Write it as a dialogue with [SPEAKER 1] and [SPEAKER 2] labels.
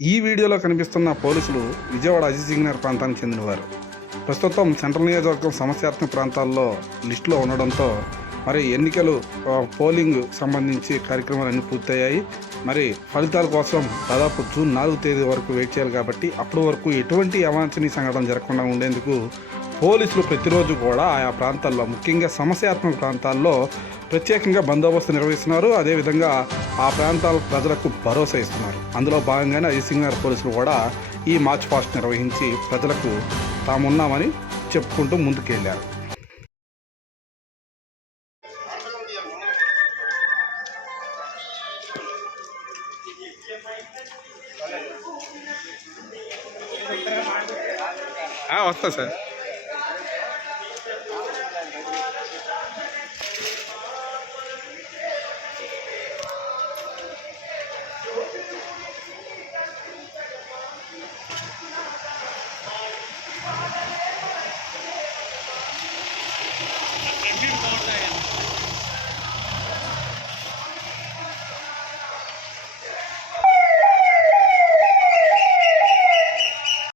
[SPEAKER 1] ఈ వీడియోలో కనిపిస్తున్న పోలీసులు విజయవాడ అజిత్ ప్రాంతానికి చెందినవారు. ప్రస్తుతం సెంట్రల్ నియోజకవర్గం సమస్యాత్మక ప్రాంతాల్లో లిస్టులో ఉండడంతో మరి ఎన్నికలు పోలింగ్ సంబంధించి కార్యక్రమాలన్నీ పూర్తయ్యాయి. మరి ఫలితాల కోసం దాదాపు జూన్ నాలుగు తేదీ వరకు వెయిట్ చేయాలి కాబట్టి అప్పటి వరకు ఎటువంటి అవాంఛనీయ సంఘటన జరగకుండా ఉండేందుకు పోలీసులు ప్రతిరోజు కూడా ఆయా ప్రాంతాల్లో ముఖ్యంగా సమస్యాత్మక ప్రాంతాల్లో ప్రత్యేకంగా బందోబస్తు నిర్వహిస్తున్నారు. అదేవిధంగా ఆ ప్రాంతాల ప్రజలకు భరోసా ఇస్తున్నారు. అందులో భాగంగానే అజిత్ పోలీసులు కూడా ఈ మార్చ్ పాస్ట్ నిర్వహించి ప్రజలకు తామున్నామని చెప్పుకుంటూ ముందుకెళ్ళారు వస్తా సార్.